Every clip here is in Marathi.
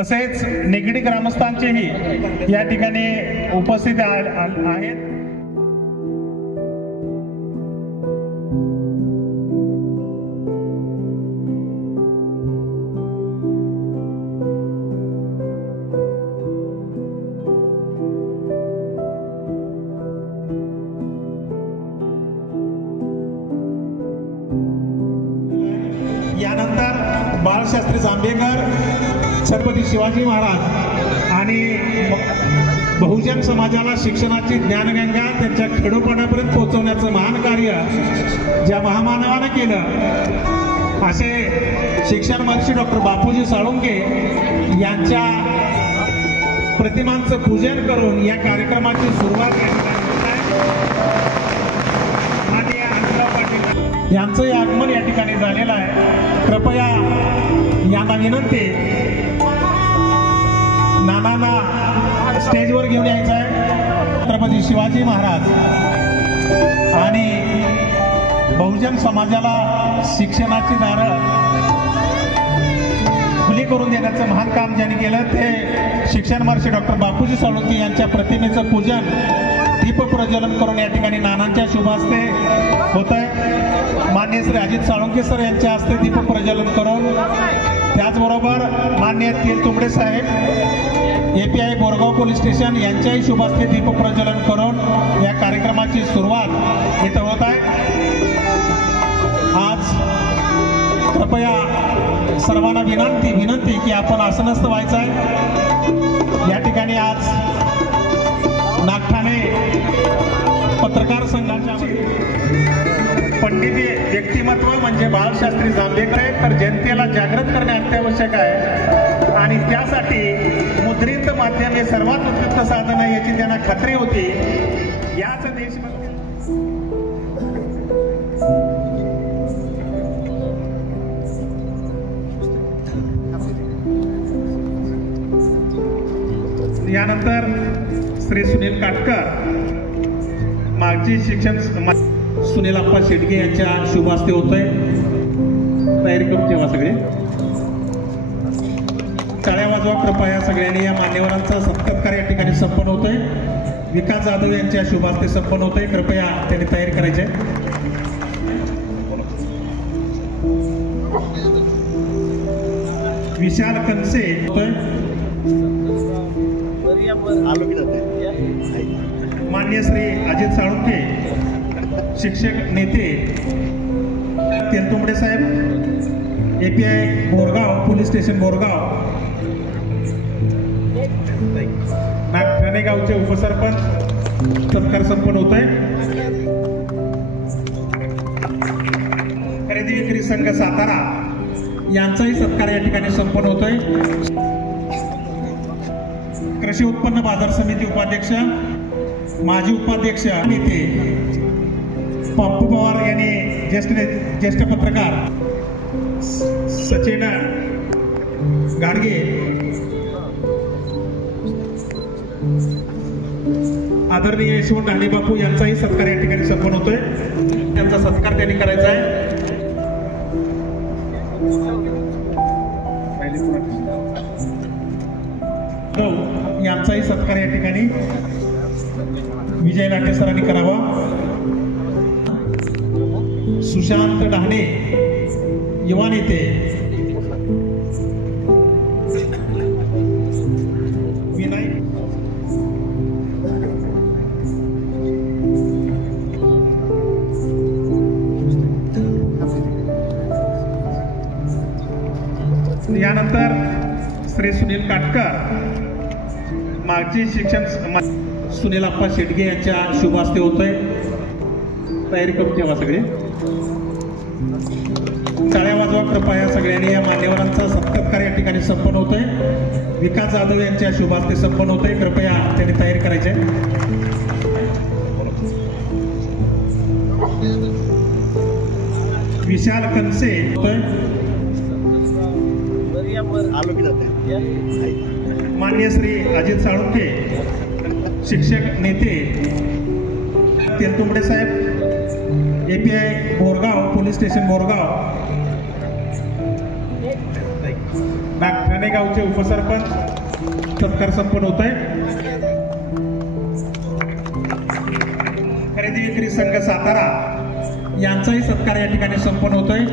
तसेच निगडी ग्रामस्थांचेही या ठिकाणी उपस्थित आहेत। यानंतर बाळशास्त्री जांभेकर, छत्रपती शिवाजी महाराज आणि बहुजन समाजाला शिक्षणाची ज्ञानगंगा त्यांच्या खेडोपाड्यापर्यंत पोहोचवण्याचं महान कार्य ज्या महामानवानं केलं असे शिक्षण महर्षी डॉक्टर बापूजी साळुंखे यांच्या प्रतिमांचं पूजन करून या कार्यक्रमाची सुरुवात यांचं आगमन या ठिकाणी झालेलं आहे। कृपया यांना विनंती, नानांना स्टेजवर घेऊन यायचं आहे। छत्रपती शिवाजी महाराज आणि बहुजन समाजाला शिक्षणाची दारं खुली करून देण्याचं महान काम ज्यांनी केलं ते शिक्षण महर्षी डॉक्टर बापूजी साळुंखे यांच्या प्रतिमेचं पूजन, दीप प्रज्वलन करून या ठिकाणी नानांच्या शुभ हस्ते होत आहे। माननीय श्री अजित साळुंखे सर यांच्या हस्ते दीप प्रज्वलन करून, त्याचबरोबर माननीय तेलतुंबडे साहेब, API बोरगाव पोलीस स्टेशन यांच्याही शुभ हस्ते दीप प्रज्वलन करून या कार्यक्रमाची सुरुवात इथं होत आहे। आज कृपया सर्वांना विनंती की आपण आसनस्थ व्हायचं आहे। या ठिकाणी आज नागठाणे पत्रकार संघाच्या पंडिती व्यक्तिमत्व म्हणजे बाळशास्त्री जांभेकर आहे, तर जनतेला जागृत करणे अत्यावश्यक आहे आणि त्यासाठी मुद्रित माध्यम हे सर्वात उपयुक्त साधन आहे याची त्यांना खात्री होती। याच यानंतर श्री सुनील काटकर, मागची शिक्षण सुनील अप्पा शेटगे यांच्या शुभ हस्ते होतोय। तयारी करून ठेवा सगळे, टाळ्या वाजवा कृपया सगळ्यांनी। या मान्यवरांचा सत्कार या ठिकाणी संपन्न होतोय। विकास जाधव यांच्या शुभ हस्ते संपन्न होतोय, कृपया त्यांनी तयारी करायची आहे। विशाल कनसे होतोय, माननीय श्री अजित साळुंखे शिक्षक नेते, तेलतुंबडे साहेब, API Borgaon police station Borgaon, Nagthane गावचे उपसरपंच सत्कार संपन्न होत आहे। खरेदी विक्री संघ सातारा यांचाही सत्कार या ठिकाणी संपन्न होतोय। कृषी उत्पन्न बाजार समिती उपाध्यक्ष, माजी उपाध्यक्ष नेते पप्पू पवार यांनी ज्येष्ठ पत्रकार सचिन गाडगे, आदरणीय यशवंत ढाणे बापू यांचाही सत्कार या ठिकाणी संपन्न होतोय। त्यांचा सत्कार त्यांनी करायचा आहे। यांचाही सत्कार या ठिकाणी विजय लाटे सरांनी करावा। सुशांत ढाणे युवा नेते, विनायक यानंतर श्री सुनील काटकर, मागची शिक्षण सुनील अप्पा शेटगे यांच्या शुभ हस्ते होतोय। तयारी करून ठेवा सगळे, टाळ्या वाजवा कृपया सगळ्यांनी। या मान्यवरांचा सत्कार या ठिकाणी संपन्न होतोय। विकास जाधव यांच्या शुभ हस्ते संपन्न होतोय, कृपया त्यांनी तयारी करायची आहे। विशाल कनसे होतोय, माननीय श्री अजित साळुंखे शिक्षक नेते, तेलतुंबडे साहेब, API Borgaon police station Borgaon, ठाणेगावचे उपसरपंच सत्कार संपन्न होत आहे। खरेदी विक्री संघ सातारा यांचाही सत्कार या ठिकाणी संपन्न होतोय।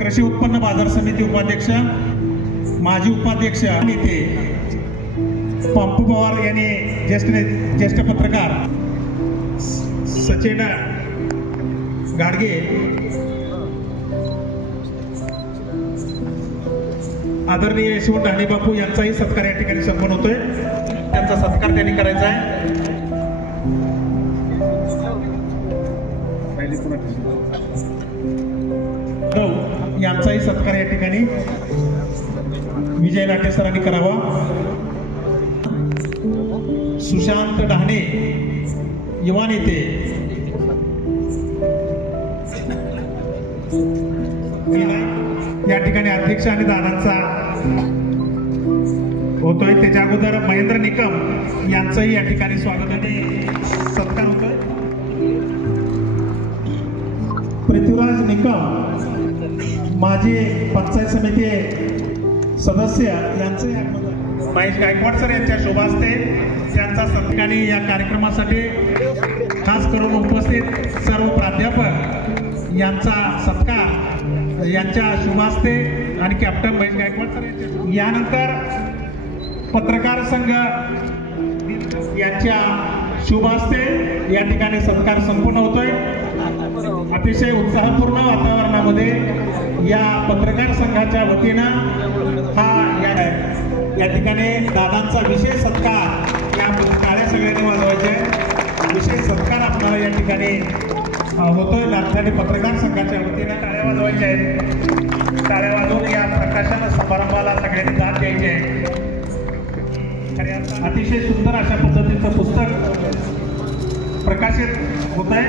कृषी उत्पन्न बाजार समिती उपाध्यक्ष माजी उपाध्यक्ष नेते पंपू पवार यांनी ज्येष्ठ पत्रकार सचिन गाडगे आदरणीय यशवंत ढाणे बापू यांचाही सत्कार या ठिकाणी संपन्न होतोय। त्यांचा सत्कार त्यांनी करायचा आहे। यांचाही सत्कार या ठिकाणी विजय लाटे सरांनी करावा। सुशांत ढाणे युवा नेते या ठिकाणी अध्यक्ष आणि दादांचा होतोय। त्याच्या अगोदर महेंद्र निकम यांचंही या ठिकाणी स्वागत आणि सत्कार होतोय। पृथ्वीराज निकम माजी पंचायत समिती सदस्य यांचंही आगमन महेश गायकवाड सर यांच्या शोभास्ते त्यांचा सत्कार या कार्यक्रमासाठी खास करून उपस्थित सर्व प्राध्यापक यांचा सत्कार यांच्या शुभास्ते आणि कॅप्टन महेश गायकवाड सर यांच्या यानंतर पत्रकार संघ यांच्या शुभास्ते या ठिकाणी सत्कार संपूर्ण होतोय। अतिशय उत्साहपूर्ण वातावरणामध्ये या पत्रकार संघाच्या वतीनं हा या ठिकाणी दादांचा विशेष सत्कार या टाळ्या सगळ्यांनी वाजवायचे विशेष सत्कार आपल्याला या ठिकाणी होतोय। नागठाणे पत्रकार संघाच्या वतीनं टाळ्या वाजवायच्या आहेत। टाळ्या वाजवून या प्रकाशन समारंभाला सगळ्यांनी दाद द्यायचे आहे। अतिशय सुंदर अशा पद्धतीचं पुस्तक प्रकाशित होत आहे।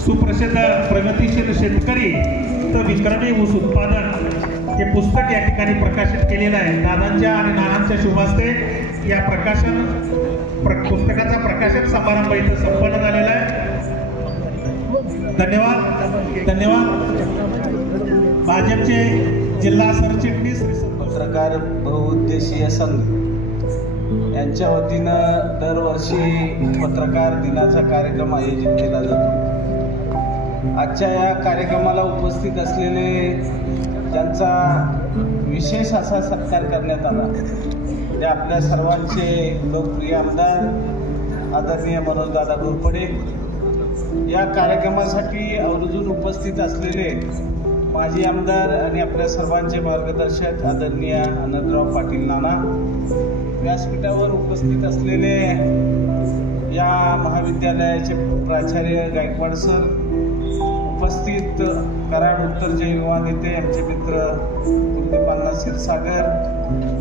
सुप्रसिद्ध प्रगतीशील शेतकरी तर विक्रमी ऊस उत्पादन हे पुस्तक या ठिकाणी प्रकाशित केलेलं आहे। दादांच्या आणि नानांच्या शुभास्ते या पुस्तकाचा प्रकाशन समारंभ इथं संपन्न झालेला आहे। धन्यवाद धन्यवाद। भाजपचे जिल्हा सरचिटणीस पत्रकार बहुउद्देशीय संघ यांच्या वतीनं दरवर्षी पत्रकार दिनाचा कार्यक्रम आयोजित केला जातो। आजच्या या कार्यक्रमाला उपस्थित असलेले ज्यांचा विशेष असा सत्कार करण्यात आला ते आपल्या सर्वांचे लोकप्रिय आमदार आदरणीय मनोजदादा घोरपडे। या कार्यक्रमासाठी आवर्जून उपस्थित असलेले माजी आमदार आणि आपल्या सर्वांचे मार्गदर्शक आदरणीय आनंदराव पाटील नाना, व्यासपीठावर उपस्थित असलेले या महाविद्यालयाचे प्राचार्य गायकवाड सर, उपस्थित कराड उत्तर जय युवा नेते आमचे मित्र कुलदीप अण्णा क्षीरसागर,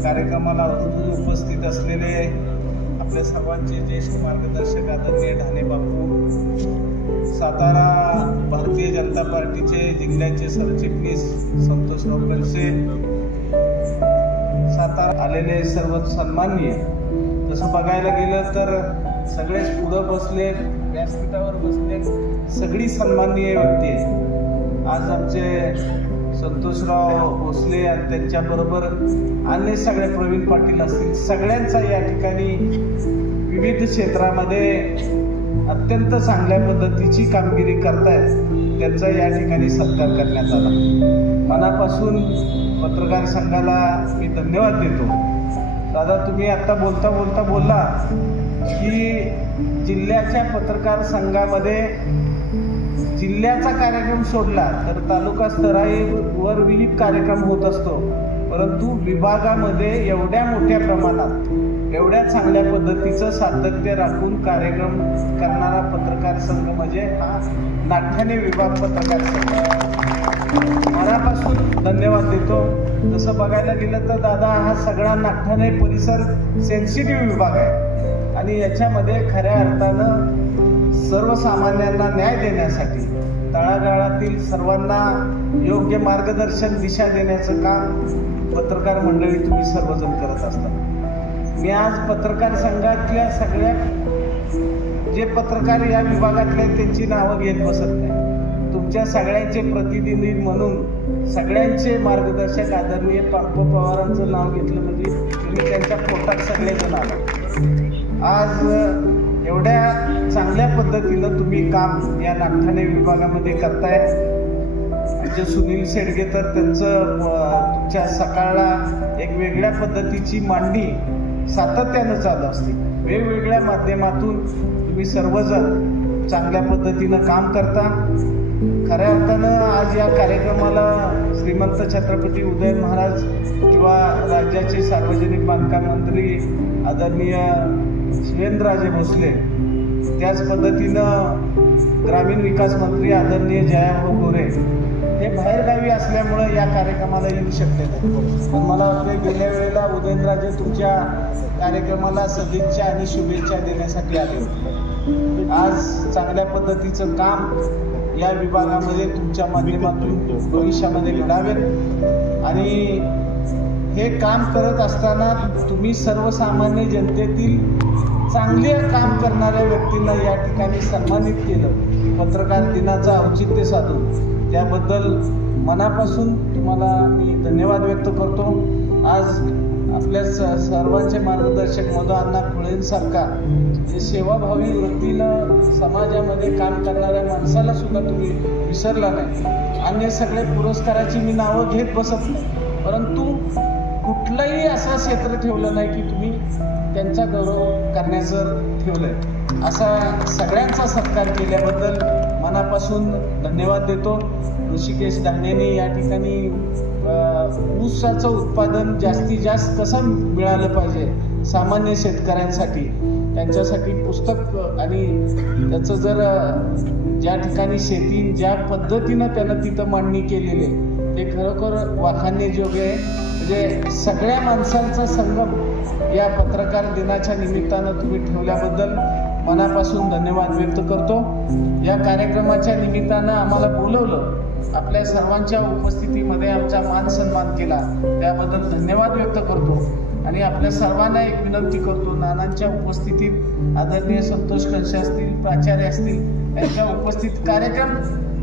कार्यक्रमाला उपस्थित असलेले आपल्या सर्वांचे ज्येष्ठ मार्गदर्शक आदरणीय ढाणे बापू, सातारा भारतीय जनता पार्टीचे जिल्ह्याचे सरचिटणीस संतोषराव खडसे, सातारा आलेले सर्व सन्माननीय, तसं बघायला गेलं तर सगळेच पुढं बसले, व्यासपीठावर बसले, सगळी सन्माननीय व्यक्ती आहे। आज आमचे संतोषराव भोसले आणि त्यांच्याबरोबर अन्य सगळे प्रवीण पाटील असतील, सगळ्यांचा या ठिकाणी विविध क्षेत्रामध्ये अत्यंत चांगल्या पद्धतीची कामगिरी करतायत, त्यांचा या ठिकाणी सत्कार करण्यात आला। मनापासून पत्रकार संघाला मी धन्यवाद देतो। दादा, तुम्ही आता बोलता बोलता बोलला की जिल्ह्याच्या पत्रकार संघामध्ये जिल्ह्याचा कार्यक्रम सोडला तर तालुका स्तरावर विविध कार्यक्रम होत असतो, परंतु विभागामध्ये एवढ्या मोठ्या प्रमाणात एवढ्या चांगल्या पद्धतीचं सातत्य राखून कार्यक्रम करणारा पत्रकार संघ म्हणजे हा नागठाणे विभाग पत्रकार संघ। मनापासून धन्यवाद देतो। तसं बघायला गेलं तर दादा, हा सगळा नागठाणे परिसर सेन्सिटिव्ह विभाग आहे आणि याच्यामध्ये खऱ्या अर्थानं सर्वसामान्यांना न्याय देण्यासाठी तळागाळातील सर्वांना योग्य मार्गदर्शन दिशा देण्याचं काम पत्रकार मंडळी तुम्ही सर्वजण करत असतात। मी आज पत्रकार संघातल्या सगळ्या जे पत्रकार या विभागातले त्यांची नावं घेत बसत नाही, तुमच्या सगळ्यांचे प्रतिनिधी म्हणून सगळ्यांचे मार्गदर्शक आदरणीय पंपू पवारांचं नाव घेतलं म्हणजे तुम्ही त्यांच्या पोटात सगळेजण आला। आज एवढ्या चांगल्या पद्धतीनं तुम्ही काम या नागठाणे विभागामध्ये करताय। म्हणजे सुनील शेडगे तर त्यांचं तुमच्या सकाळला एक वेगळ्या पद्धतीची मांडणी सातत्यानं चालू असते। वेगवेगळ्या माध्यमातून तुम्ही सर्वजण चांगल्या पद्धतीनं काम करता। खऱ्या अर्थानं आज या कार्यक्रमाला श्रीमंत छत्रपती उदयन महाराज किंवा राज्याचे सार्वजनिक बांधकाम मंत्री आदरणीय शिवेंद्रराजे भोसले, त्याच पद्धतीनं ग्रामीण विकास मंत्री आदरणीय जयाभाऊ गोरे हे बाहेरगावी असल्यामुळं या कार्यक्रमाला येऊ शकले नाही। पण मला वाटतं गेल्या वेळेला उदयनराजे तुमच्या कार्यक्रमाला सदिच्छा आणि शुभेच्छा देण्यासाठी आले होते। आज चांगल्या पद्धतीचं काम या विभागामध्ये तुमच्या माध्यमातून भविष्यामध्ये घडावेल आणि हे काम करत असताना तुम्ही सर्वसामान्य जनतेतील चांगले काम करणाऱ्या व्यक्तींना या ठिकाणी सन्मानित केलं। पत्रकार दिनाचं औचित्य साधून त्याबद्दल मनापासून तुम्हाला मी धन्यवाद व्यक्त करतो। आज आपल्या सर्वांचे मार्गदर्शक मधुअण्णा खुळेंसारखा जे सेवाभावी वृत्तीनं समाजामध्ये काम करणाऱ्या माणसाला सुद्धा तुम्ही विसरला नाही। अन्य सगळे पुरस्काराची मी नावं घेत बसत नाही, परंतु कुठलंही असं क्षेत्र ठेवलं नाही की तुम्ही त्यांचा गौरव करण्याचं ठेवलंय। असा सगळ्यांचा सत्कार केल्याबद्दल मनापासून धन्यवाद देतो। ऋषिकेश दांडेने या ठिकाणी ऊसाचं उत्पादन जास्तीत जास्त कसं मिळालं पाहिजे सामान्य शेतकऱ्यांसाठी, त्यांच्यासाठी पुस्तक आणि त्याचं जर ज्या ठिकाणी शेती ज्या पद्धतीनं त्यानं तिथं मांडणी केलेली आहे ते खरोखर वाखाणण्याजोगे आहे। म्हणजे सगळ्या माणसांचा संगम या पत्रकार दिनाच्या निमित्तानं तुम्ही ठेवल्याबद्दल मनापासून धन्यवाद व्यक्त करतो। या कार्यक्रमाच्या निमित्तानं आम्हाला बोलवलं, आपल्या सर्वांच्या उपस्थितीमध्ये आमचा मान सन्मान केला, त्याबद्दल धन्यवाद व्यक्त करतो। आणि आपल्या सर्वांना एक विनंती करतो, नानांच्या उपस्थितीत आदरणीय संतोष कंशे असतील, प्राचार्य असतील, यांच्या उपस्थित कार्यक्रम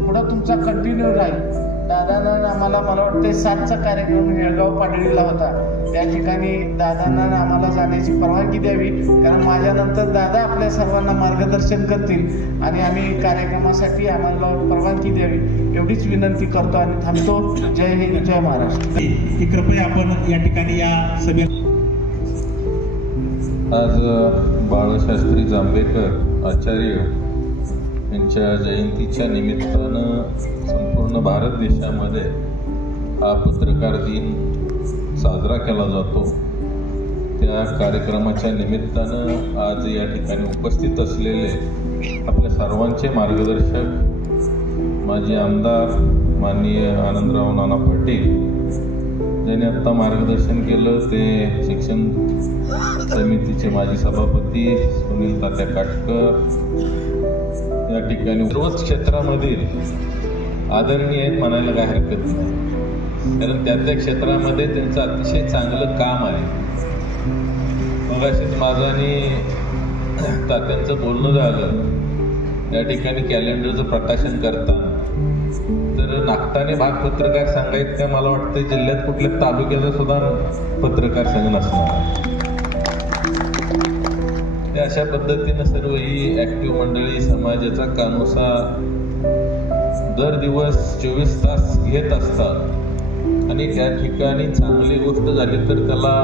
पुढं तुमचा कंटिन्यू राहील। दादांना आम्हाला मला वाटतं 7चा कार्यक्रम हेळगाव पाडळीला होता, त्या ठिकाणी दादांना आम्हाला जाण्याची परवानगी द्यावी, कारण माझ्यानंतर दादा आपल्या सर्वांना मार्गदर्शन करतील आणि आम्ही कार्यक्रमासाठी आम्हाला परवानगी द्यावी एवढीच विनंती करतो आणि थांबतो। जय हिंद, जय महाराष्ट्र। की कृपया आपण या ठिकाणी या सभेत आज बाळशास्त्री जांभेकर आचार्य यांच्या जयंतीच्या निमित्तानं संपूर्ण भारत देशामध्ये हा पत्रकार दिन साजरा केला जातो। त्या कार्यक्रमाच्या निमित्तानं आज या ठिकाणी उपस्थित असलेले आपल्या सर्वांचे मार्गदर्शक माजी आमदार माननीय आनंदराव नाना पाटील ज्यांनी आत्ता मार्गदर्शन केलं, ते शिक्षण समितीचे माजी सभापती सुनील तात्या काटकर, या ठिकाणी सर्वच क्षेत्रामधील आदरणीय आहेत म्हणायला काय हरकत नाही, कारण त्या क्षेत्रामध्ये त्यांचं अतिशय चांगलं काम आहे। मगाशीच माझं आणि तात्यांचं बोलणं झालं, या ठिकाणी कॅलेंडरचं प्रकाशन करताना तर नागठाणे भाग पत्रकार संघ आहेत का, मला वाटतं जिल्ह्यात कुठल्या तालुक्याचा सुद्धा पत्रकार संघ नसणार। अशा पद्धतीनं सर्व ही ऍक्टिव्ह मंडळी समाजाचा कानोसा दर दिवस 24 तास घेत असतात आणि त्या ठिकाणी चांगली गोष्ट झाली तर त्याला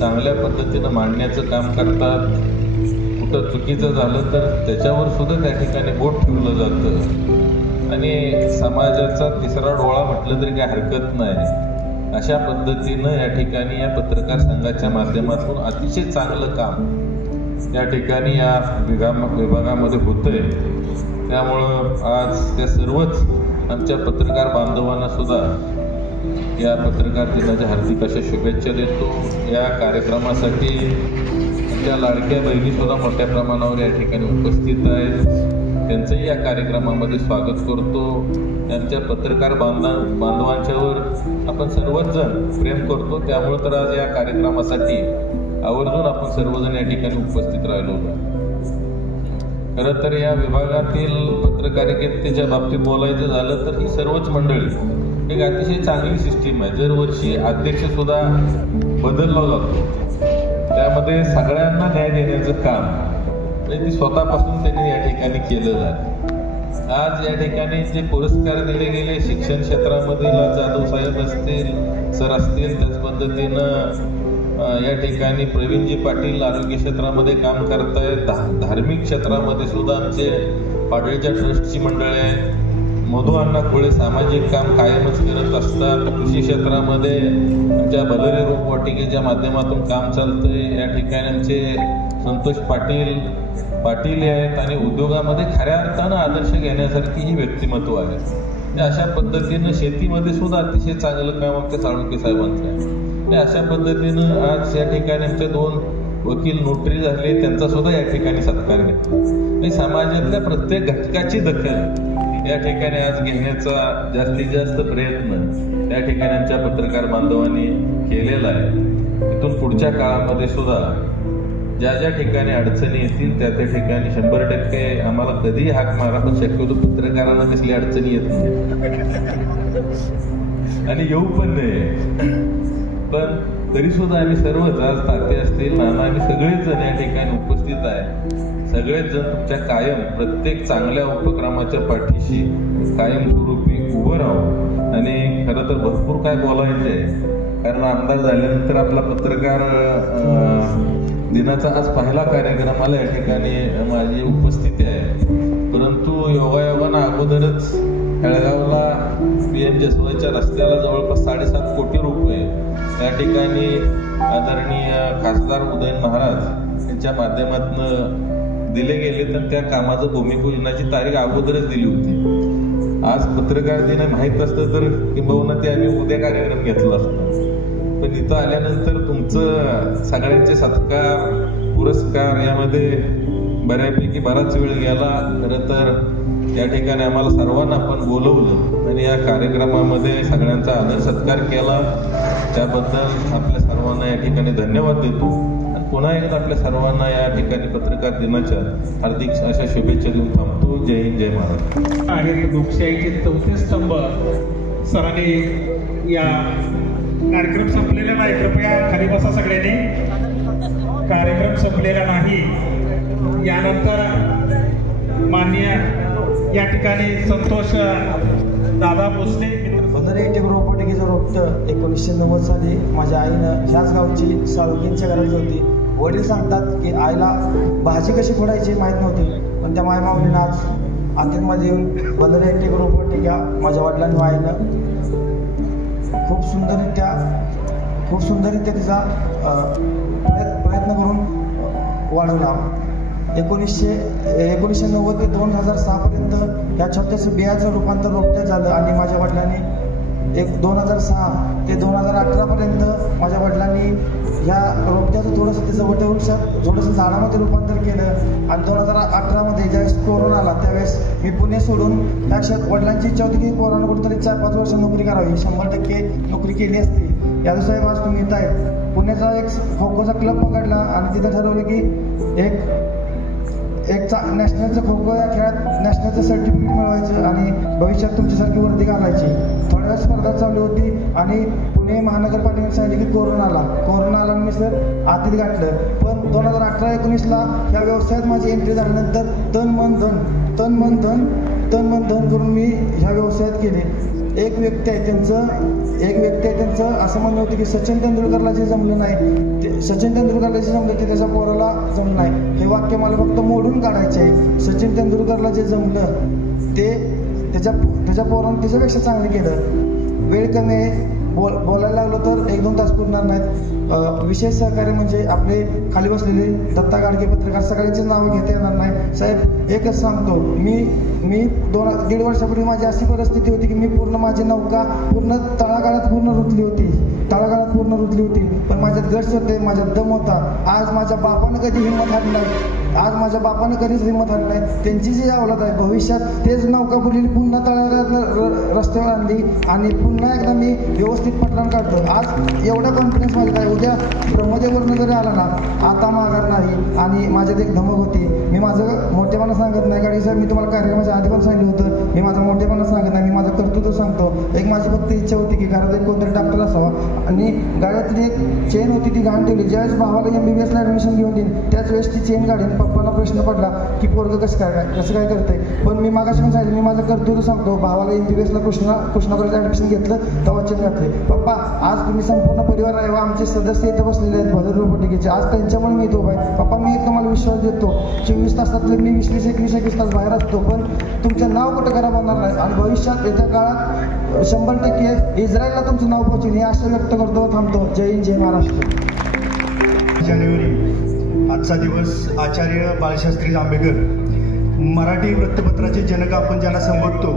चांगल्या पद्धतीनं मांडण्याचं काम करतात। कुठं चुकीचं झालं तर त्याच्यावर सुद्धा त्या ठिकाणी बोट ठेवलं जातं आणि समाजाचा तिसरा डोळा म्हटलं तरी काय हरकत नाही। अशा पद्धतीनं या ठिकाणी या पत्रकार संघाच्या माध्यमातून अतिशय चांगलं काम या ठिकाणी या विभागामध्ये होतंय। त्यामुळं आज त्या सर्वच आमच्या पत्रकार बांधवांना सुद्धा या पत्रकार दिनाच्या हार्दिक अशा शुभेच्छा देतो। या कार्यक्रमासाठी आमच्या लाडक्या बहिणी सुद्धा मोठ्या प्रमाणावर या ठिकाणी उपस्थित आहेत, त्यांचंही या कार्यक्रमामध्ये स्वागत करतो। आमच्या पत्रकार बांधवांच्यावर आपण सर्वच जण प्रेम करतो, त्यामुळे तर आज या कार्यक्रमासाठी आवर्जून आपण सर्वजण या ठिकाणी उपस्थित राहिलो। खरं तर या विभागातील पत्रकारितेच्या बाबतीत बोलायचं झालं तर ही सर्वच मंडळी एक अतिशय चांगली सिस्टीम आहे. दरवर्षी अध्यक्ष सुद्धा बदलला जातो, त्यामध्ये सगळ्यांना न्याय देण्याचं काम म्हणजे ती स्वतःपासून त्यांनी या ठिकाणी केलेलं आहे. आज या ठिकाणी जे पुरस्कार दिले गेले शिक्षण क्षेत्रामधील जाधव साहेब असतील, सर असतील, त्याच पद्धतीनं या ठिकाणी प्रवीणजी पाटील आरोग्य क्षेत्रामध्ये काम करतायत. धार्मिक क्षेत्रामध्ये सुद्धा आमचे पाडळीच्या ट्रस्टची मंडळी आहेत. मधु अण्णा खोळे सामाजिक काम कायमच करत असतात. कृषी क्षेत्रामध्ये आमच्या भलरे रोपवाटिकेच्या माध्यमातून काम चालतंय. या ठिकाणी आमचे संतोष पाटील आहेत आणि उद्योगामध्ये खऱ्या अर्थानं आदर्श घेण्यासारखी ही व्यक्तिमत्व आहे. अशा पद्धतीनं शेतीमध्ये सुद्धा अतिशय चांगलं काम आमच्या साळुंके साहेबांचं आहे. अशा पद्धतीनं आज या ठिकाणी आमचे 2 वकील नोटरी झाले, त्यांचा सुद्धा या ठिकाणी सत्कार घेतला. समाजातल्या प्रत्येक घटकाची दखल या ठिकाणी आज घेण्याचा जास्तीत जास्त प्रयत्न या ठिकाणी आमच्या पत्रकार बांधवांनी केलेला आहे. इथून पुढच्या काळामध्ये सुद्धा ज्या ज्या ठिकाणी अडचणी येतील त्या त्या ठिकाणी 100% आम्हाला कधीही हाक मारा, पण शक्यतो पत्रकारांना कसली अडचणी येत नाही आणि येऊ पण नाही. पण तरी सुद्धा आम्ही सर्वच आज ताते असतील, नाना, आम्ही सगळेच जण या ठिकाणी उपस्थित आहे. सगळेच जण तुमच्या कायम प्रत्येक चांगल्या उपक्रमाच्या पाठीशी कायमस्वरूपी उभं राहू. आणि खरं तर भरपूर काय बोलायचं आहे, कारण आमदार झाल्यानंतर आपला पत्रकार दिनाचा आज पहिला कार्यक्रमाला या ठिकाणी माझी उपस्थिती आहे. परंतु योगायोगानं अगोदरच हेळगावला PM जसवाच्या रस्त्याला जवळपास 7.5 कोटी रुपये या ठिकाणी आदरणीय खासदार उदयन महाराज यांच्या माध्यमातून दिले गेले, तर त्या कामाचं भूमिपूजनाची तारीख अगोदरच दिली होती. आज पत्रकार दिन माहीत असतं तर किंबहुना ते आम्ही उद्या कार्यक्रम घेतला असतो. पण इथं आल्यानंतर तुमचं सगळ्यांचे सत्कार पुरस्कार यामध्ये बऱ्यापैकी बराच वेळ गेला. खरं तर या ठिकाणी आम्हाला सर्वांना आपण बोलवलं आणि या कार्यक्रमामध्ये सगळ्यांचा आदर सत्कार केला. त्याबद्दल आपल्या सर्वांना या ठिकाणी धन्यवाद देतो आणि पुन्हा एकदा आपल्या सर्वांना या ठिकाणी पत्रकार दिनाच्या हार्दिक अशा शुभेच्छा देऊन थांबतो. जय हिंद, जय महाराष्ट्र. आहे लोकशाहीचे 4 स्तंभ सरांनी या कार्यक्रम संपलेला नाही, कृपया खाली बसा सगळ्यांनी. कार्यक्रम संपलेला नाही. यानंतर माननीय या ठिकाणी संतोष दादा भोसले भलरे रोपवाटिकेचं रोपटं 1990 साली माझ्या आईनं ह्याच गावची साळुंकेंच्या घरात होती. वडील सांगतात की आईला भाजी कशी फोडायची माहीत नव्हती, पण त्या मायमाऊलीनं आज आतमध्ये येऊन भलरे रोपवाटिका माझ्या वडिलांनी आईनं खूप सुंदररित्या तिचा प्रयत्न करून वाढवला. 1990 ते 2006 पर्यंत या छोट्याशा बियाचं रूपांतर रोपट्यात झालं आणि माझ्या वडिलांनी 2006 ते 2018 पर्यंत माझ्या वडिलांनी ह्या रोपट्याचं थोडंसं त्याचं वटवृक्षात थोडंसं झाडामध्ये रूपांतर केलं. आणि 2018 ज्यावेळेस कोरोना आला त्यावेळेस मी पुणे सोडून त्यापेक्षा वडिलांची इच्छा होती की पोरांना कुठेतरी 4-5 वर्ष नोकरी करावी. 100% नोकरी केली असती. यादव साहेब आज तुम्ही येत आहेत. पुण्याचा एक खो-खोचा क्लब पकडला आणि तिथं ठरवलं की एक नॅशनलचं खो-खो या खेळात नॅशनलचं सर्टिफिकेट मिळवायचं आणि भविष्यात तुमच्यासारखी वर्दी घालायची. थोड्या वेळ स्पर्धा चालू होती आणि पुणे महानगरपालिकेने सांगितलं की कोरोना आला मी सर आतील गाठलं. पण 2018-19ला या व्यवसायात माझी एंट्री झाल्यानंतर तन मन धन करून मी ह्या व्यवसायात गेले. एक व्यक्ती आहे त्यांचं असं म्हणणं होतं की सचिन तेंडुलकरला जे जमलं नाही सचिन तेंडुलकरला जे जमलं ते त्याच्या पोराला जमलं नाही. हे वाक्य मला फक्त मोडून काढायचे आहे. सचिन तेंडुलकरला जे जमलं ते त्याच्या पोरानं त्याच्यापेक्षा चांगलं केलं. वेळ कमी आहे, बोलायला लागलो तर 1-2 तास पुरणार नाहीत. विशेष सहकार्य म्हणजे आपले खाली बसलेले दत्ता गाडगे पत्रकार सगळ्यांची नावं घेता येणार नाही. साहेब एकच सांगतो, मी 1.5 वर्षापूर्वी माझी अशी परिस्थिती होती की मी पूर्ण माझी नौका तळागाळात पूर्ण रुतली होती. पण माझ्यात गट्स होते, माझ्यात दम होता. आज माझ्या बापानं कधी हिंमत हारली नाही. कधीच हिंमत हारली नाही. त्यांची जी अवलाद आहे भविष्यात तेच नौका बुडलेली पुन्हा तळागाळात रस्त्यावर आणली आणि पुन्हा एकदा मी व्यवस्थित पटलाण काढतो. आज एवढा कॉन्फिडन्स माझ्या काय उद्या प्रमोदेवरनं जरी आला ना, आता माघार नाही. आणि माझ्यात एक धमक होती. मी माझं मोठेपणा सांगत नाही गाडी साहेब, मी तुम्हाला कार्यक्रमाच्या आधी पण सांगितलं होतं, मी माझं मोठेपणा सांगत नाही, मी माझं कर्तृत्व सांगतो. एक माझी फक्त इच्छा होती की घरात एक कोणतरी डॉक्टर असावा. आणि गाड्यातली एक चेन होती ती घाण ठेवली. ज्यावेळेस भावाला MBBS ला ॲडमिशन घेऊन देईन त्याच वेळेस ती चेन काढेन. पप्पांना प्रश्न पडला की पोरगं कसं काय करतंय. पण मी मागाशी पण सांगितलं, मी माझं कर्तृत्व सांगतो. भावाला MBBS ला कृष्णा कॉलेजला ॲडमिशन घेतलं तेव्हा चेन घातले. पप्पा आज तुम्ही संपूर्ण परिवार आहे, आमचे सदस्य इथं बसलेले आहेत भदर रोपटिकेचे, आज त्यांच्यामुळे मी इथं उभा आहे. पप्पा मी एक तुम्हाला विश्वास देतो, 24 तासातले मी 20-21 तास बाहेर असतो, पण तुमचं नाव कुठं खराब होणार नाही. आणि भविष्यात येत्या काळात 100% इस्रायलला तुमचं नाव पोहोचेल हे आशा व्यक्त करतो. थांबतो. जय हिंद, जय महाराष्ट्र. जानेवारी आजचा दिवस आचार्य बाळशास्त्री जांभेकर, मराठी वृत्तपत्राचे जनक आपण ज्यांना संबोधतो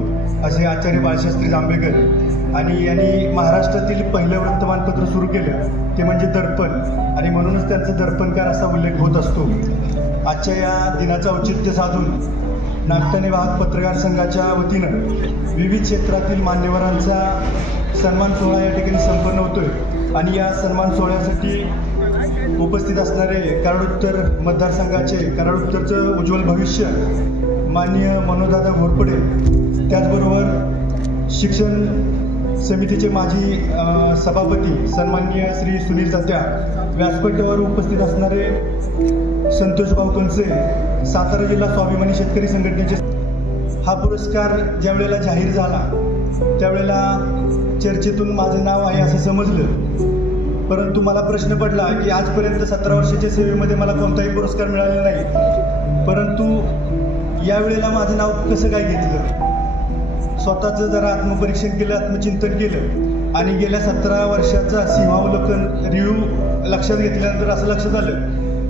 असे आचार्य बाळशास्त्री जांभेकर. आणि यांनी महाराष्ट्रातील पहिलं वृत्तमानपत्र सुरू केलं ते म्हणजे दर्पण, आणि म्हणूनच त्यांचं दर्पणकार असा उल्लेख होत असतो. आजच्या या दिनाचं औचित्य साधून नागठाणे वाहक पत्रकार संघाच्या वतीनं विविध क्षेत्रातील मान्यवरांचा सन्मान सोहळा या ठिकाणी संपन्न होतोय. आणि या सन्मान सोहळ्यासाठी उपस्थित असणारे कराड उत्तर मतदारसंघाचे, कराड उत्तरचं उज्ज्वल भविष्य माननीय मनोजदादा घोरपडे, त्याचबरोबर शिक्षण समितीचे माजी सभापती सन्माननीय श्री सुनील तात्या, व्यासपीठावर उपस्थित असणारे संतोषभाऊ कंसे, सातारा जिल्हा स्वाभिमानी शेतकरी संघटनेचे. हा पुरस्कार ज्या वेळेला जाहीर झाला त्यावेळेला चर्चेतून माझं नाव आहे असं समजलं, परंतु मला प्रश्न पडला की आजपर्यंत 17 वर्षाच्या सेवेमध्ये मला कोणताही पुरस्कार मिळालेला नाही, परंतु यावेळेला माझं नाव कसं काय घेतलं. स्वतःचं जरा आत्मपरीक्षण केलं, आत्मचिंतन केलं आणि गेल्या 17 वर्षाचा सिंहावलोकन रिव्ह्यू लक्षात घेतल्यानंतर असं लक्षात आलं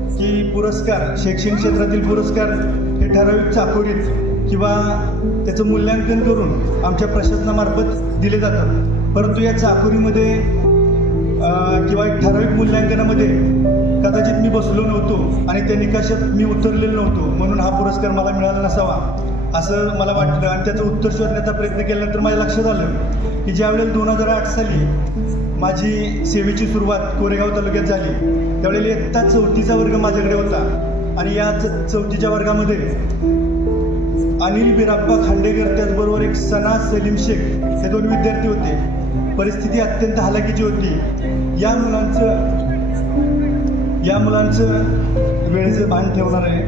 की पुरस्कार, शैक्षणिक क्षेत्रातील पुरस्कार हे ठराविक चाकोरीत किंवा त्याचं मूल्यांकन करून आमच्या प्रशासनामार्फत दिले जातात, परंतु या चाकोरीमध्ये किंवा एक ठराविक मूल्यांकनामध्ये कदाचित मी बसलो नव्हतो आणि त्या निकषात मी उतरलेलो नव्हतो, म्हणून हा पुरस्कार मला मिळाला नसावा असं मला वाटलं. आणि त्याचं उत्तर शोधण्याचा प्रयत्न केल्यानंतर माझ्या लक्षात आलं की ज्यावेळेला 2008 साली माझी सेवेची सुरुवात कोरेगाव तालुक्यात झाली त्यावेळेला इयत्ता 4थीचा वर्ग माझ्याकडे होता. आणि या 4थीच्या वर्गामध्ये अनिल बिराप्पा खांडेकर, त्याचबरोबर एक सना सलीम शेख हे 2 विद्यार्थी होते. परिस्थिती अत्यंत हलाखीची होती. या मुलांचं वेळेचं भान ठेवणार आहे,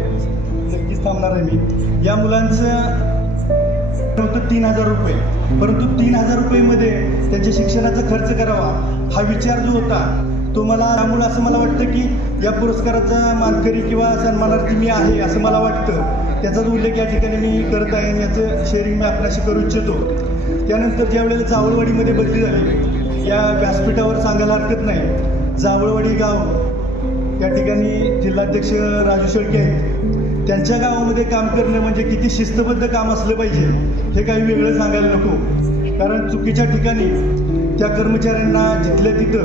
नक्कीच थांबणार आहे मी. या मुलांचं होतं 3,000 रुपये, परंतु 3,000 रुपयेमध्ये त्यांच्या शिक्षणाचा खर्च करावा हा विचार जो होता तो मला, त्यामुळे असं मला वाटतं की या पुरस्काराचा मानकरी किंवा सन्मानार्थी मी आहे असं मला वाटतं. त्याचाच उल्लेख या ठिकाणी मी करत आहे आणि याचं शेअरिंग मी आपल्याशी करू इच्छितो. त्यानंतर ज्या वेळेला जावळवाडीमध्ये बदली झाली, या व्यासपीठावर सांगायला हरकत नाही, जावळवाडी गाव या ठिकाणी जिल्हाध्यक्ष राजू शेळके आहेत, त्यांच्या गावामध्ये काम करणं म्हणजे किती शिस्तबद्ध काम असलं पाहिजे हे काही वेगळं सांगायला नको. कारण चुकीच्या ठिकाणी त्या कर्मचाऱ्यांना जिथल्या तिथं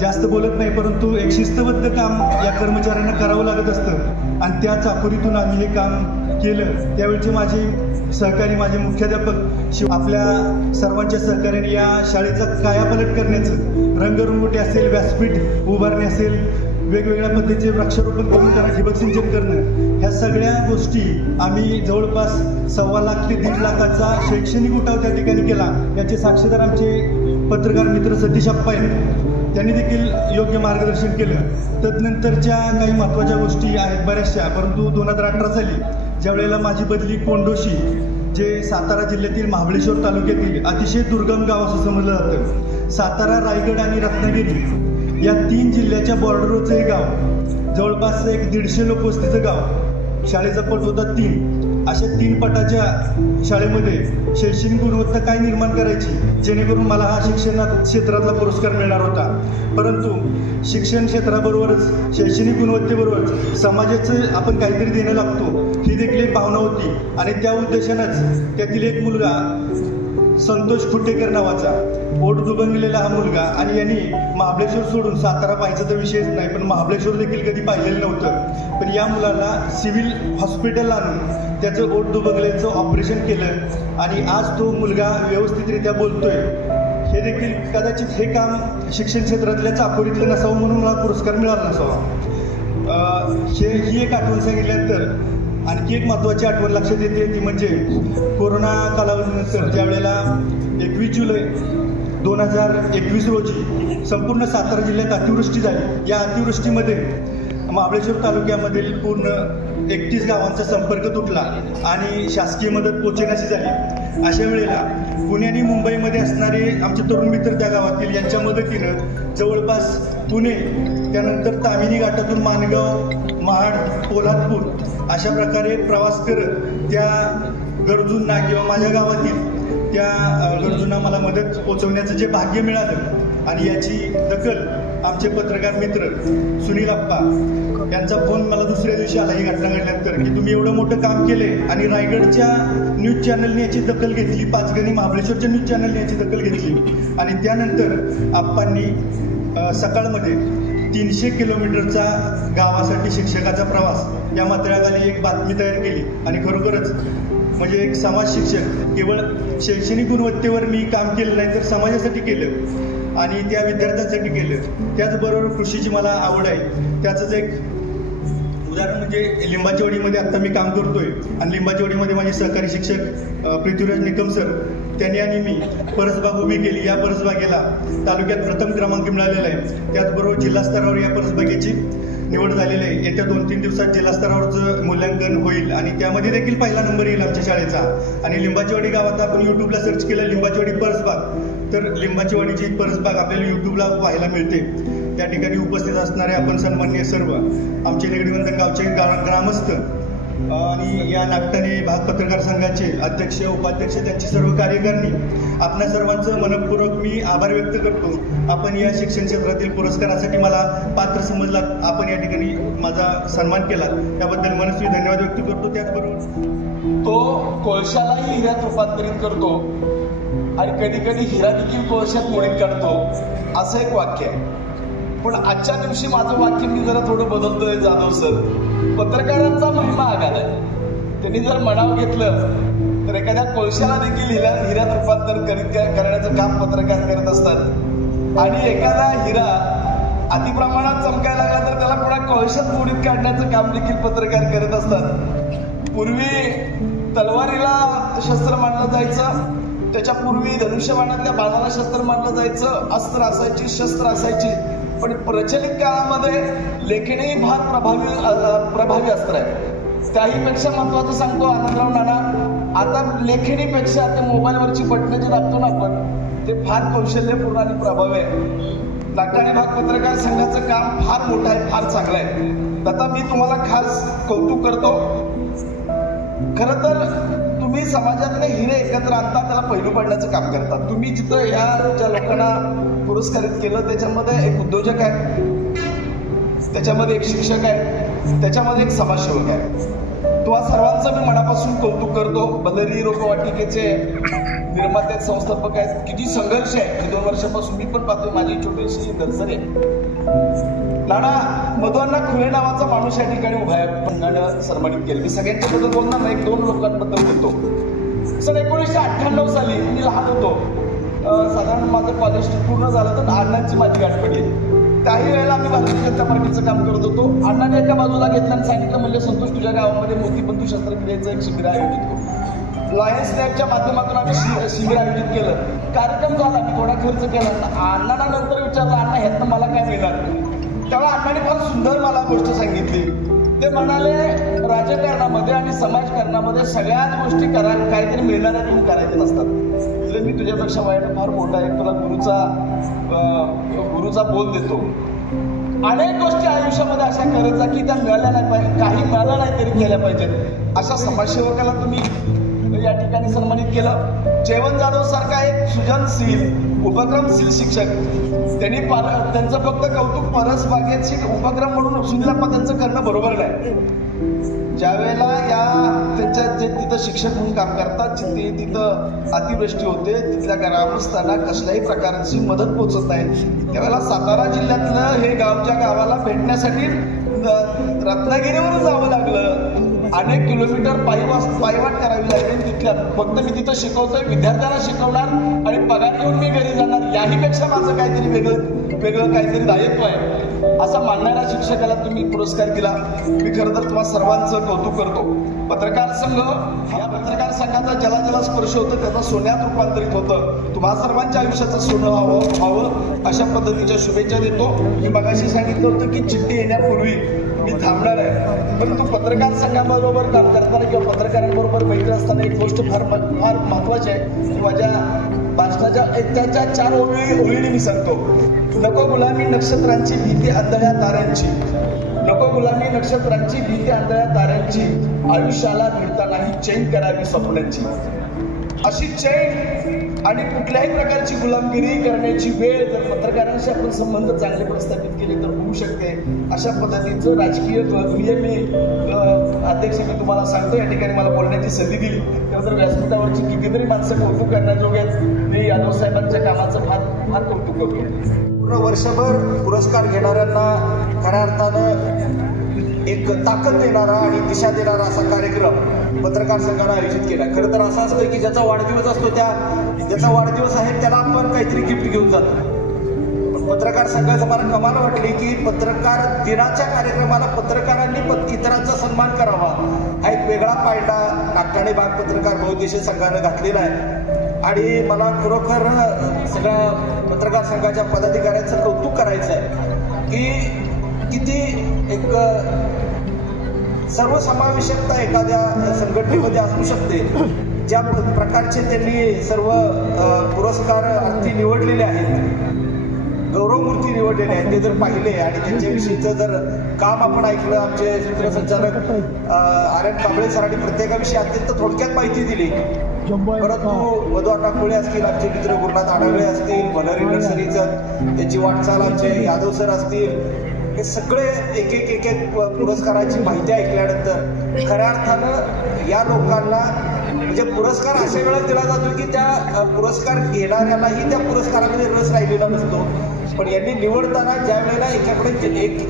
जास्त बोलत नाही, परंतु एक शिस्तबद्ध काम या कर्मचाऱ्यांना करावं लागत असतं आणि त्या चाकोरीतून आम्ही हे काम केलं. त्यावेळचे माझे सहकारी, माझे मुख्याध्यापक आपल्या सर्वांच्या सहकार्याने या शाळेचा कायापालट करण्याचं, रंगरंगोटी असेल, व्यासपीठ उभारणे असेल, वेगवेगळ्या पद्धतीचे वृक्षारोपण करून त्यांना ठिबक सिंचन करणं, ह्या सगळ्या गोष्टी आम्ही जवळपास 1.25 लाख ते 1.5 लाखाचा शैक्षणिक उठाव त्या ठिकाणी केला. याचे साक्षीदार आमचे पत्रकार मित्र सतीश अप्पा आहेत, त्यांनी देखील योग्य मार्गदर्शन केलं. तदनंतरच्या काही महत्त्वाच्या गोष्टी आहेत बऱ्याचशा, परंतु 2018 साली ज्या वेळेला माझी बदली कोंडोशी, जे सातारा जिल्ह्यातील महाबळेश्वर तालुक्यातील अतिशय दुर्गम गाव असं समजलं जातं, सातारा, रायगड आणि रत्नागिरी या 3 जिल्ह्याच्या बॉर्डरवरचं हे गाव, जवळपास एक 150 लोकवस्तीचं गाव. शाळेचा पट होता 3. अशा 3 पटाच्या शाळेमध्ये शैक्षणिक गुणवत्ता काय निर्माण करायची जेणेकरून मला हा शिक्षण क्षेत्रातला पुरस्कार मिळणार होता. परंतु शिक्षण क्षेत्राबरोबरच शैक्षणिक गुणवत्तेबरोबरच समाजाचं आपण काहीतरी देणं लागतो ही देखील एक भावना होती. आणि त्या उद्देशानंच त्यातील एक मुलगा संतोष खुटेकर नावाचा, पोट दुबंगलेला हा मुलगा, आणि यांनी महाबळेश्वर सोडून सातारा पाहायचा तर विषयच नाही, पण महाबळेश्वर देखील कधी पाहिलेलं नव्हतं. पण या मुलाला सिव्हिल हॉस्पिटलला आणून त्याचं ओठ दुबंगलेचं ऑपरेशन केलं आणि आज तो मुलगा व्यवस्थितरित्या बोलतोय. हे देखील कदाचित हे काम शिक्षण क्षेत्रातल्या चाकोरीतलं नसावं म्हणून मला पुरस्कार मिळाला नसावा. ही एक आठवण सांगितल्यानंतर आणखी एक महत्त्वाची आठवण लक्षात येते ती म्हणजे कोरोना कालावधीनंतर ज्या वेळेला 21 जुलै 2021 रोजी संपूर्ण सातारा जिल्ह्यात अतिवृष्टी झाली. या अतिवृष्टीमध्ये महाबळेश्वर तालुक्यामधील पूर्ण 31 गावांचा संपर्क तुटला आणि शासकीय मदत पोचेनाशी झाली. अशा वेळेला पुणे आणि मुंबईमध्ये असणारे आमचे तरुण मित्र त्या गावातील यांच्या मदतीनं जवळपास पुणे त्यानंतर तामिनी घाटातून माणगाव, महाड, पोलादपूर अशा प्रकारे प्रवास करत त्या गरजूंना किंवा माझ्या गावातील त्या गरजूंना मला मदत पोचवण्याचं जे भाग्य मिळालं आणि याची दखल आमचे पत्रकार मित्र सुनील आप्पा यांचा फोन मला दुसऱ्या दिवशी आला ही घटना घडल्यानंतर की तुम्ही एवढं मोठं काम केले आणि रायगडच्या न्यूज चॅनलने याची दखल घेतली, पाचगणी महाबळेश्वरच्या न्यूज चॅनलने याची दखल घेतली आणि त्यानंतर आप्पांनी सकाळमध्ये 300 किलोमीटरचा गावासाठी शिक्षकाचा प्रवास या माथ्याखाली एक बातमी तयार केली आणि खरोखरच म्हणजे एक समाज शिक्षक केवळ शैक्षणिक गुणवत्तेवर मी काम केलं नाही तर समाजासाठी केलं आणि त्या विद्यार्थ्यांसाठी केलं. त्याचबरोबर कृषीची मला आवड आहे. त्याचंच एक उदाहरण म्हणजे लिंबाचेवाडीमध्ये आत्ता मी काम करतोय आणि लिंबाचेवाडीमध्ये माझे सहकारी शिक्षक पृथ्वीराज निकम सर त्यांनी आणि मी परसबाग उभी केली. या परसबागेला तालुक्यात प्रथम क्रमांक मिळालेला आहे. त्याचबरोबर जिल्हा स्तरावर या परसबागेची निवड झालेली आहे. येत्या 2-3 दिवसात जिल्हा स्तरावरचं मूल्यांकन होईल आणि त्यामध्ये देखील पहिला नंबर येईल आमच्या शाळेचा. आणि लिंबाचेवाडी गावात आपण युट्यूबला सर्च केलं लिंबाचेवाडी परसबाग तर लिंबाचेवाडीची परसबाग आपल्याला युट्यूबला पाहायला मिळते. त्या ठिकाणी उपस्थित असणारे आपण सन्माननीय सर्व आमचे निगडीवंदन गावचे ग्रामस्थ आणि या नागठाणे भाग पत्रकार संघाचे अध्यक्ष, उपाध्यक्ष, त्यांची सर्व कार्यकारिणी आपल्या सर्वांचं मनपूर्वक मी आभार व्यक्त करतो. आपण या शिक्षण क्षेत्रातील पुरस्कारासाठी मला पात्र समजलात, आपण या ठिकाणी माझा सन्मान केला त्याबद्दल मनस्वी धन्यवाद व्यक्त करतो. त्याचबरोबर तो कोळशालाही हिऱ्यात रूपांतरित करतो आणि कधी कधी हिरा देखील कोळशात मोडीत काढतो असं एक वाक्य आहे. पण आजच्या दिवशी माझं वाक्य मी जरा थोडं बदलतोय. जाधव सर, पत्रकारांचा महिमा आगाला आहे. त्यांनी जर मनाव घेतलं तर एखाद्या कोळशाला देखील हिऱ्यात रूपांतर करण्याचं काम पत्रकार करत असतात आणि एखादा हिरा अतिप्रमाणात चमकायला लागला तर त्याला पुन्हा कोळशात मोडीत काढण्याचं काम देखील पत्रकार करत असतात. पूर्वी तलवारीला शस्त्र मानलं जायचं, त्याच्यापूर्वी धनुष्यबाणातल्या बाणाला शस्त्र मानलं जायचं, अस्त्र असायची, शस्त्र असायची. पण प्रचलित काळामध्ये लेखणी फार प्रभावी अस्त्र आहे. त्याहीपेक्षा महत्वाचं सांगतो आनंदराव नाना, आता लेखणीपेक्षा ते मोबाईलवरची बटणं जे दाबतो ना आपण ते फार कौशल्यपूर्ण आणि प्रभावी आहे. नागठाणे भाग पत्रकार संघाचं काम फार मोठं आहे, फार चांगलं आहे. आता मी तुम्हाला खास कौतुक करतो. खरं तर तुम्ही समाजातले हिरे एकत्र आणता, त्याला पैलू पाडण्याचं काम करतात. तुम्ही जिथं या ज्या लोकांना पुरस्कारित केलं त्याच्यामध्ये एक उद्योजक आहे, त्याच्यामध्ये एक शिक्षक आहे, त्याच्यामध्ये एक समाजसेवक आहे. तुम्हा सर्वांचं मी मनापासून कौतुक करतो. बलरी रोपवाटिकेचे निर्माते संस्थापक आहेत. किती संघर्ष आहे. 2 वर्षापासून मी पण पाहतोय. माझी छोटीशी नर्सरी आहे. नाना मधुअण्णा खुले नावाचा माणूस या ठिकाणी उभा आहे. पंगानं सन्मानित केलं. मी सगळ्यांच्याबद्दल बोलणार नाही, 2 लोकांबद्दल बोलतो. सन 1998 साली मी लहान होतो. साधारण माझं कॉलेज पूर्ण झालं तर अण्णांची माझी गाठ पडली. काही वेळेला आम्ही भारतीय जनता पार्टीचं काम करत होतो. अण्णाने एका बाजूला घेतलं आणि सांगितलं म्हणजे संतोष तुझ्या गावामध्ये मोतीबंधू शस्त्रक्रियेचं एक शिबिर आयोजित करू. लॉयन्स लॅबच्या माध्यमातून आम्ही शिबिर आयोजित केलं. कार्यक्रम झाला, मी थोडा खर्च केला. अण्णांना नंतर विचारलं अण्णा ह्यातनं मला काय मिळणार. तेव्हा अण्णाने फार सुंदर मला गोष्ट सांगितली. ते म्हणाले राजकारणामध्ये आणि समाजकारणामध्ये सगळ्याच गोष्टी काहीतरी मिळणाऱ्या तुम्ही करायचे नसतात. म्हणजे मी तुझ्यापेक्षा वाईट फार मोठा आहे, तुला गुरुचा बोध देतो. अनेक गोष्टी आयुष्यामध्ये अशा करत जा की त्या मिळाल्या नाही पाहिजे, काही मिळालं नाही तरी केल्या पाहिजेत. अशा समाजसेवकाला तुम्ही या ठिकाणी सन्मानित केलं. जयवंत जाधव सारखा एक सृजनशील उपक्रमशील शिक्षक, त्यांनी त्यांचं फक्त कौतुक परसबागेचे उपक्रम म्हणून सुनीलाप्पा त्यांचं करणं बरोबर नाही. ज्या वेळेला त्यांच्या जे तिथं शिक्षक म्हणून काम करतात, तिथं अतिवृष्टी होते, तिथल्या ग्रामस्थांना कसल्याही प्रकारची मदत पोचत नाही, त्यावेळेला सातारा जिल्ह्यातलं हे गावच्या गावाला भेटण्यासाठी रत्नागिरीवरून जावं लागलं. अनेक किलोमीटर पायवाट करावी लागेल तिथल्या. फक्त मी तिथं शिकवतोय, विद्यार्थ्यांना शिकवणार आणि पगार घेऊन मी घरी जाणार, याहीपेक्षा माझं काहीतरी वेगळं काहीतरी दायित्व आहे असं मानणाऱ्या शिक्षकाला तुम्ही पुरस्कार दिला. मी खरं तर तुम्हा सर्वांचं कौतुक करतो. पत्रकार संघ, या पत्रकार संघाचा ज्याला स्पर्श होतं त्याचा सोन्यात रूपांतरित होतं. तुम्हा सर्वांच्या आयुष्याचं सोनं व्हावं अशा पद्धतीच्या शुभेच्छा देतो. मी मगाशी सांगितलं होतं की चिठ्ठी येण्यापूर्वी मी थांबणार आहे, परंतु पत्रकार संघाबरोबर काम करताना किंवा पत्रकारांबरोबर मैत्री असताना एक गोष्ट फार महत्वाची आहे. माझ्या भाषणाच्या त्याच्या 4 ओळी मी सांगतो. नको गुलामी नक्षत्रांची भीती आंधळ्या ताऱ्यांची, नको गुलामी नक्षत्रांची भीती आंधळ्या ताऱ्यांची, आयुष्याला मिळता नाही चैन करावी स्वप्नांची. अशी चैन आणि कुठल्याही प्रकारची गुलामगिरी करण्याची वेळ जर पत्रकारांशी आपण संबंध चांगले प्रस्थापित केले तर होऊ शकते. अशा पद्धतीचं राजकीय मी अध्यक्ष मी तुम्हाला सांगतो, या ठिकाणी मला बोलण्याची संधी दिली त्याबद्दल व्यासपीठावरची कितीतरी माणसं कौतुक करण्याजोगे मी यादव साहेबांच्या कामाचं फार कौतुक करतो. पूर्ण वर्षभर पुरस्कार घेणाऱ्यांना खऱ्या अर्थानं एक ताकद देणारा आणि दिशा देणारा असा कार्यक्रम पत्रकार संघानं आयोजित केला. खरं तर असं असतं की ज्याचा वाढदिवस असतो ज्याचा वाढदिवस आहे त्याला आपण काहीतरी गिफ्ट घेऊन जातो. पण पत्रकार संघाचं मला कमाल वाटली की पत्रकार दिनाच्या कार्यक्रमाला पत्रकारांनी इतरांचा सन्मान करावा हा एक वेगळा पायंडा नागठाणे भाग पत्रकार बहुउद्देशीय संघानं घातलेला आहे. आणि मला खरोखर सगळ्या पत्रकार संघाच्या पदाधिकाऱ्यांचं कौतुक करायचं आहे की किती एक सर्वसमावेशकता एखाद्या संघटनेमध्ये असू शकते. ज्या प्रकारचे त्यांनी सर्व पुरस्कार अर्थी निवडलेले आहेत, गौरवमूर्ती निवडलेले आहेत ते जर पाहिले आणि त्यांच्याविषयीचं जर काम आपण ऐकलं, आमचे सूत्रसंचालक RN कांबळे सरांनी प्रत्येकाविषयी अत्यंत थोडक्यात माहिती दिली. परंतु मधु अण्णा कोळे असतील, आमचे मित्र गुरुनाथ आडवळे असतील, मल्हारी नर्सरीचं त्यांची वाटचाल, आमचे यादव सर असतील, हे सगळे एक पुरस्काराची माहिती ऐकल्यानंतर खऱ्या अर्थानं या लोकांना म्हणजे पुरस्कार अशा वेळेला दिला जातो की त्या पुरस्कार घेणाऱ्यालाही त्या पुरस्कारामध्ये रस राहिलेला नसतो. पण यांनी निवडताना ज्या वेळेला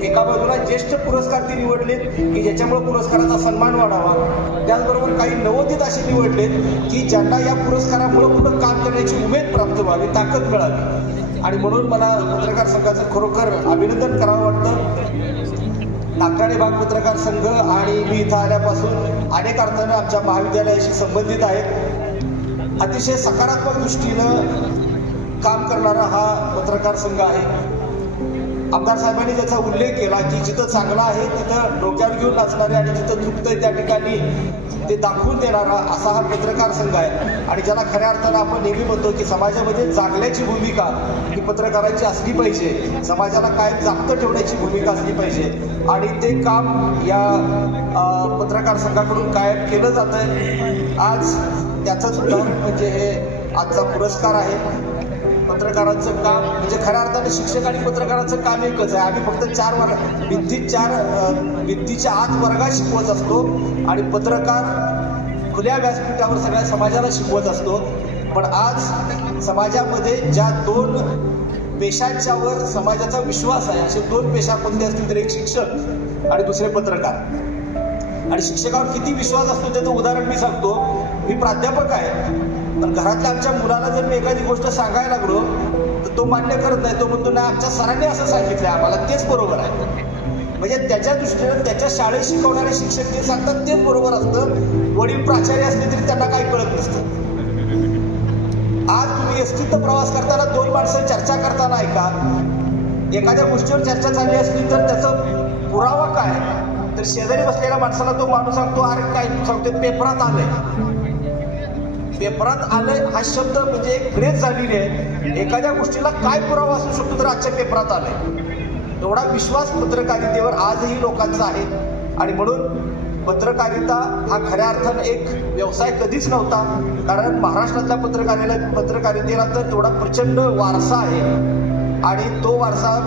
एका बाजूला ज्येष्ठ पुरस्कार ते निवडलेत की ज्याच्यामुळे पुरस्काराचा सन्मान वाढावा, त्याचबरोबर काही नवोदित असे निवडलेत की ज्यांना या पुरस्कारामुळे पुढे काम करण्याची उमेद प्राप्त व्हावी, ताकद मिळावी. आणि म्हणून मला पत्रकार संघाचं खरोखर अभिनंदन करावं वाटतं. नागठाणे भाग पत्रकार संघ आणि मी इथं आल्यापासून अनेक अर्थानं आमच्या महाविद्यालयाशी संबंधित आहेत. अतिशय सकारात्मक दृष्टीनं काम करणारा हा पत्रकार संघ आहे. आमदार साहेबांनी ज्याचा उल्लेख केला की जिथं चांगलं आहे तिथं डोक्यावर घेऊन नाचणारे आणि जिथं चुकतंय त्या ठिकाणी ते दाखवून देणारा असा हा पत्रकार संघ आहे. आणि ज्याला खऱ्या अर्थानं आपण नेहमी म्हणतो की समाजामध्ये जागल्याची भूमिका ही पत्रकारांची असली पाहिजे, समाजाला कायम जागतं ठेवण्याची भूमिका असली पाहिजे आणि ते काम या पत्रकार संघाकडून कायम केलं जातंय. आज त्याचंच उदाहरण म्हणजे हे आजचा पुरस्कार आहे. पत्रकारांचं काम म्हणजे खऱ्या अर्थाने शिक्षक आणि पत्रकारांचं काम एकच आहे. आम्ही फक्त 4 भिंतीच्या आत वर्गात शिकवत असतो आणि पत्रकार खुल्या व्यासपीठावर सगळ्या समाजाला शिकवत असतो. पण आज समाजामध्ये ज्या 2 पेशांच्यावर समाजाचा विश्वास आहे असे 2 पेशा कोणते असतील तर एक शिक्षक आणि दुसरे पत्रकार. आणि शिक्षकावर किती विश्वास असतो त्याचं उदाहरण मी सांगतो. मी प्राध्यापक आहे, पण घरातल्या आमच्या मुलाला जर मी एखादी गोष्ट सांगायला लागलो तर तो मान्य करत नाही. तो म्हणतो नाही आमच्या सरांनी असं सांगितलंय आम्हाला, तेच बरोबर आहे. म्हणजे त्याच्या दृष्टीनं त्याच्या शाळेत शिकवणारे शिक्षक जे सांगतात तेच बरोबर असतं. वडील प्राचार्य असले तरी त्यांना काही कळत नसतं. आज तुम्ही एसटीत प्रवास करताना 2 माणसं चर्चा करताना ऐका, एखाद्या गोष्टीवर चर्चा चालली असली तर त्याचा पुरावा काय, तर शेजारी बसलेल्या माणसाला तो माणूस सांगतो अरे काय सांगतो पेपरात आलंय. पेपरात आलंय हा शब्द म्हणजे एक फ्रेज झालेली आहे. एखाद्या गोष्टीला काय पुरावा असू शकतो तर आजच्या पेपरात आलंय. एवढा विश्वास पत्रकारितेवर आजही लोकांचा आहे. आणि म्हणून पत्रकारिता हा खऱ्या अर्थानं एक व्यवसाय कधीच नव्हता. कारण महाराष्ट्रातल्या पत्रकारितेला तर एवढा प्रचंड वारसा आहे आणि तो वारसा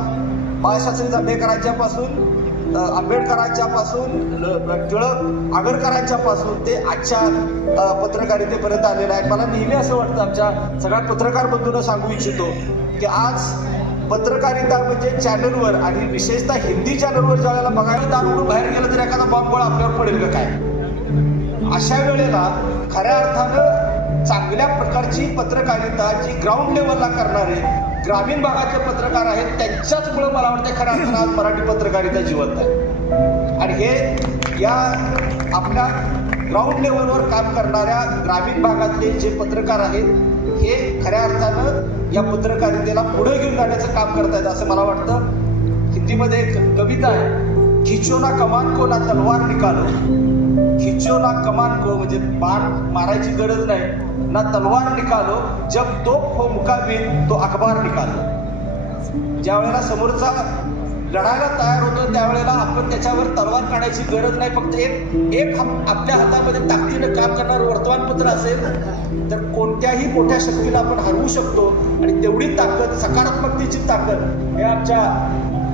बाळशास्त्री जांभेकरांच्या पासून आंबेडकरांच्या पासून टिळक आगरकरांच्या पासून ते आजच्या पत्रकारितेपर्यंत आलेलं आहे. मला नेहमी असं वाटतं आमच्या सगळ्या पत्रकार बंधूंना सांगू इच्छितो की आज पत्रकारिता म्हणजे चॅनलवर आणि विशेषतः हिंदी चॅनलवर ज्या वेळेला बघायला दार उडून बाहेर गेलं तर एखादा बॉम्ब गोळा आपल्यावर पडेल का काय. अशा वेळेला खऱ्या अर्थानं चांगल्या प्रकारची पत्रकारिता जी ग्राउंड लेवलला करणारे ग्रामीण भागातले पत्रकार आहेत त्यांच्याचमुळे मला वाटतं खऱ्या अर्थानं आज मराठी पत्रकारिता जिवंत आहे. आणि हे या आपल्या ग्राउंड लेवलवर काम करणाऱ्या ग्रामीण भागातले जे पत्रकार आहेत हे खऱ्या अर्थानं या पत्रकारितेला पुढे घेऊन जाण्याचं काम करतायत असं मला वाटतं. हिंदीमध्ये एक कविता आहे, खिचो ना कमान को ना तलवार निकालो. खिचो ना कमान को म्हणजे बाण मारायची गरज नाही, ना तलवार निकालो, जब तोप हो मुकाबिल तो अखबार निकालो. ज्या वेळेला समोरचा लढायला तयार होतो त्यावेळेला आपण त्याच्यावर तलवार काढायची गरज नाही, फक्त एक आपल्या हातामध्ये ताकदीनं काम करणारं वर्तमानपत्र असेल तर कोणत्याही मोठ्या शक्तीला आपण हरवू शकतो. आणि तेवढी ताकद, सकारात्मकतेची ताकद हे आमच्या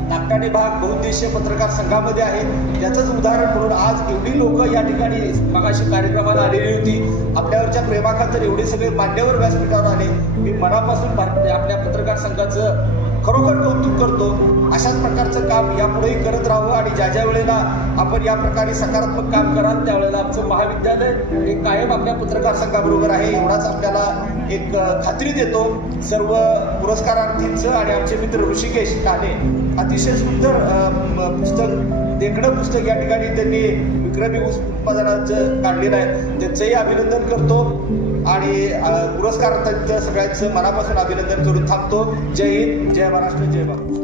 नागठाणे भाग बहुउद्देशीय पत्रकार संघामध्ये आहे. त्याचंच उदाहरण म्हणून आज एवढी लोक या ठिकाणी मगाशी कार्यक्रमाला आलेली होती. आपल्यावरच्या प्रेमाखातर एवढे सगळे मान्यवर व्यासपीठावर आले. मी मनापासून आपल्या पत्रकार संघाचं खरोखर कौतुक करतो. अशाच प्रकारचं काम यापुढेही करत राहावं आणि ज्या ज्या वेळेला आपण या प्रकारे सकारात्मक काम कराल त्यावेळेला आमचं महाविद्यालय हे कायम आपल्या पत्रकार संघाबरोबर आहे एवढाच आपल्याला एक खात्री देतो. सर्व पुरस्कारार्थींचं आणि आमचे मित्र ऋषिकेश ठाणे अतिशय सुंदर पुस्तक, देखणं पुस्तक या ठिकाणी त्यांनी विक्रमी उत्पादनाचं काढलेलं आहे, त्यांचंही अभिनंदन करतो. आणि पुरस्कारार्थींचं सगळ्यांचं मनापासून अभिनंदन करून थांबतो. जय हिंद, जय महाराष्ट्र, जय भारत.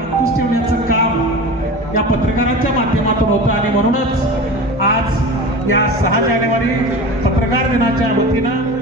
अंकुश ठेवण्याचं काम या पत्रकारांच्या माध्यमातून होतं आणि म्हणूनच आज या 6 जानेवारी पत्रकार दिनाच्या वतीनं